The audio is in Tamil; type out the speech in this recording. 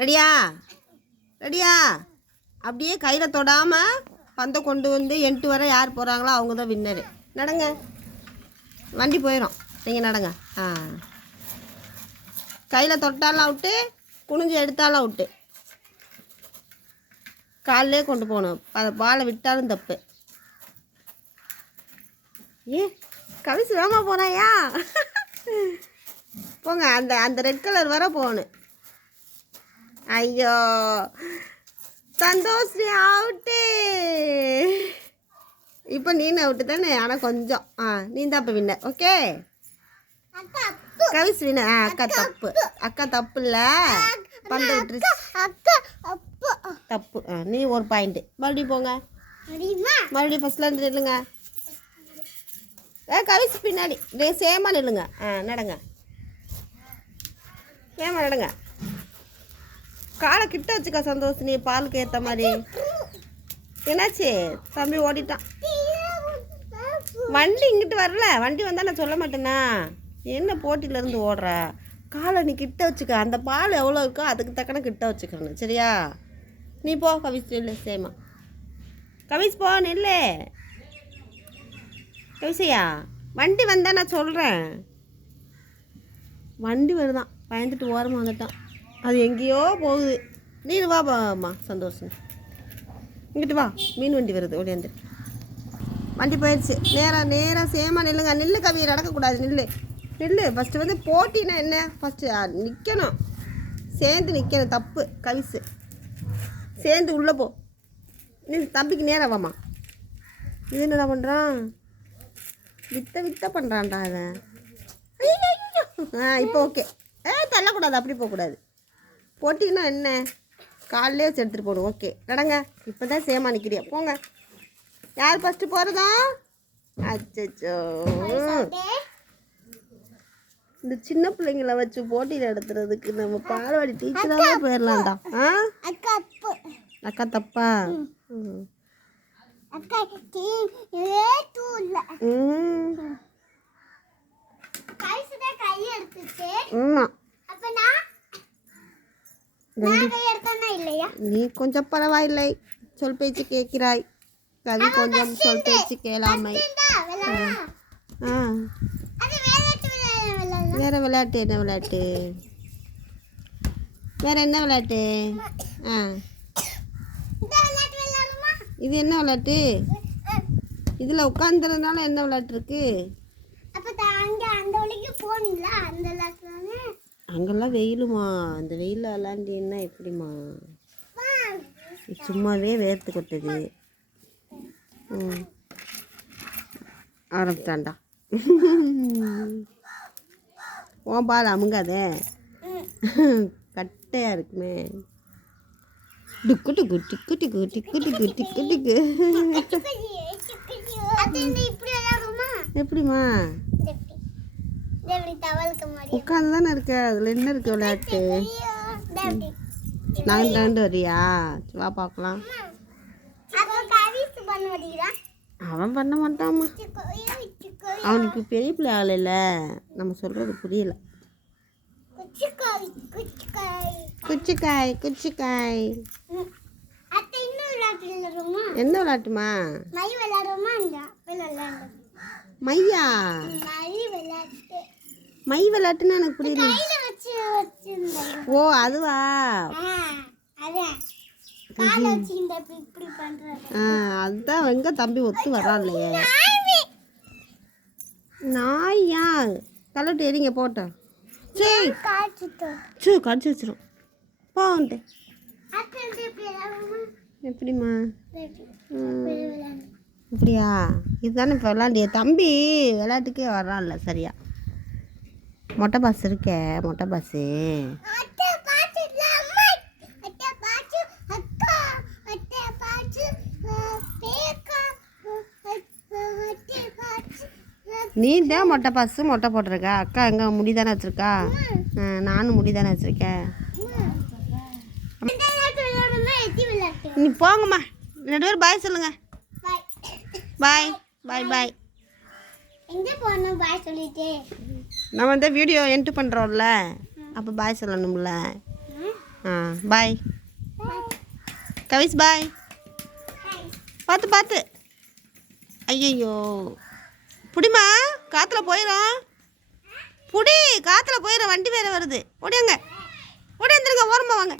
ரெடியா ரெடியா? அப்படியே கையில் தொடாமல் பந்தை கொண்டு வந்து எண்டு வர யார் போகிறாங்களோ அவங்க தான் வின்னரு. நடங்க, வண்டி போயிடும். நீங்கள் நடங்க. கையில் தொட்டாலும் அவுட்டு, குனிஞ்சு எடுத்தாலும் அவுட்டு. காலிலே கொண்டு போகணும். பாலை விட்டாலும் தப்பு. கவிசி வேகமாக போனாயா? போங்க, அந்த அந்த ரெட் கலர் வர போகணும். ஐயோ, சந்தோஷ் அவுட்டு. இப்போ நீனு அவுட்டு தானே, ஆனால் கொஞ்சம். நீ தான் இப்போ வின்னர். ஓகே, கவிஸ் வின்னர். அக்கா தப்பு, அக்கா தப்பு இல்லை, பந்து விட்டுருச்சு. தப்பு. நீ ஒரு பாயிண்ட்டு. மறுபடியும் போங்க, மறுபடியும் ஃபஸ்ட்லேருந்து நில்லுங்க. கவிஸ் பின்னாடி சேமாக நில்லுங்க. நடங்க, சேமாக நடங்க. காலை கிட்ட வச்சுக்கா சந்தோஷ். நீ பாலுக்கு ஏற்ற மாதிரி. என்னாச்சு? தம்பி ஓடிட்டான். வண்டி இங்கிட்டு வரல. வண்டி வந்தால் நான் சொல்ல மாட்டேனா? என்ன போட்டியிலேருந்து ஓடுற? காலை நீ கிட்ட வச்சுக்க. அந்த பால் எவ்வளோ இருக்கோ அதுக்கு தக்கன கிட்ட வச்சுக்கணும். சரியா? நீ போ கவிஸ், நெல்லு சேமா. கவிஸ் போ, நெல்லு. கவிசையா, வண்டி வந்தால் நான் சொல்கிறேன். வண்டி வருதான், பயந்துட்டு ஓரமாக வந்துட்டான். அது எங்கேயோ போகுது. நீ வாமா சந்தோஷம். இங்கிட்டு வா, மீன் வண்டி வருது. ஓடியாந்து வண்டி போயிடுச்சு. நேராக சேமாக நில்லுங்க. நில்லு கவி, நடக்கக்கூடாது. நில்லு. ஃபஸ்ட்டு வந்து போட்டினா என்ன? ஃபஸ்ட்டு நிற்கணும், சேர்ந்து நிற்கணும். தப்பு கவிசு. சேர்ந்து உள்ளே போ. நீ தம்பிக்கு நேராக வாமா. இது என்னடா பண்ணுறான்? வித்த பண்ணுறான்டா அவன். இப்போ ஓகே. தள்ளக்கூடாது, அப்படி போகக்கூடாது. போட்டிங்கன்னா என்ன? காலையிலே வச்சு எடுத்துகிட்டு போகணும். ஓகே, நடங்க. இப்போ தான் சேமாக நிற்கிறியா? போங்க. யார் ஃபஸ்ட்டு போகிறதா? அச்சோ, இந்த சின்ன பிள்ளைங்களை வச்சு போட்டி நடத்துறதுக்கு நம்ம பால்வாடி டீச்சராகவே போயிடலாம்டா. அக்கா தப்பா? நீ கொஞ்சம் பரவாயில்லை, சொல் பேச்சு கேட்கிறாய். கவி கொஞ்சம் சொல் பேச்சு கேளாமை. வேற விளையாட்டு என்ன விளையாட்டு? வேற என்ன விளையாட்டு? இது என்ன விளையாட்டு? இதில் உட்காந்துறதுனால என்ன விளையாட்டு இருக்கு? அங்கெல்லாம் வெயிலுமா? அந்த வெயிலில் விளாண்டின்னா எப்படிமா? சும்மாவே வேர்த்து கொட்டுது. ஆரம்பிச்சாண்டா. ஓ பால் அமுங்காதே, கட்டையாக இருக்குமே. டுக்கு டுக்கு டிக்கு டிக்கு டிக்கு டிக்கு டிக்கு டிக்கு. எப்படிமா? உட்காந்து தானே இருக்க. அதில் என்ன இருக்கு விளையாட்டு? நகண்டு வரியா? வா பார்க்கலாம். அவன் பண்ண மாட்டான்மா. அவனுக்கு பெரிய பிள்ளை ஆள் இல்லை. நம்ம சொல்கிறது புரியல. குச்சிக்காய் குச்சிக்காய். என்ன விளையாட்டுமா? மையா? மை விளையாட்டுன்னு எனக்கு புரியல. ஓ அதுவா? அதுதான் எங்க தம்பி ஒத்து வர்றான் இல்லையே. நாயா? கலட்டு எரிங்க போட்டோம். சரி கடிச்சு வச்சிரும். போன்ட்டு எப்படிம்மா? அப்படியா? இதுதானே இப்போ விளாண்டிய தம்பி விளையாட்டுக்கே வர்றான்ல சரியா. மொட்டை பாஸ் இருக்கே, மொட்டை பாஸு. நீ தான் மொட்டை பாஸு மொட்டை போட்டிருக்க. அக்கா எங்கே முடி தானே வச்சுருக்கா? நானும் முடி தானே வச்சுருக்கேன். நீ போங்கம்மா, 2 பேரும் பாய் சொல்லுங்க. பாய் பாய் பாய். நம்ம இந்த வீடியோ என்ட்ரு பண்ணுறோம்ல, அப்போ பாய் சொல்லணும்ல. ஆ பாய் கவிஸ் பாய். பார்த்து பார்த்து. ஐயையோ புடிமா, காற்றுல போயிடும். புடி, காற்றுல போயிடும், வண்டி வேறு வருது. ஓடியாங்க, ஓடியாந்துருங்க, ஓரமாக வாங்க.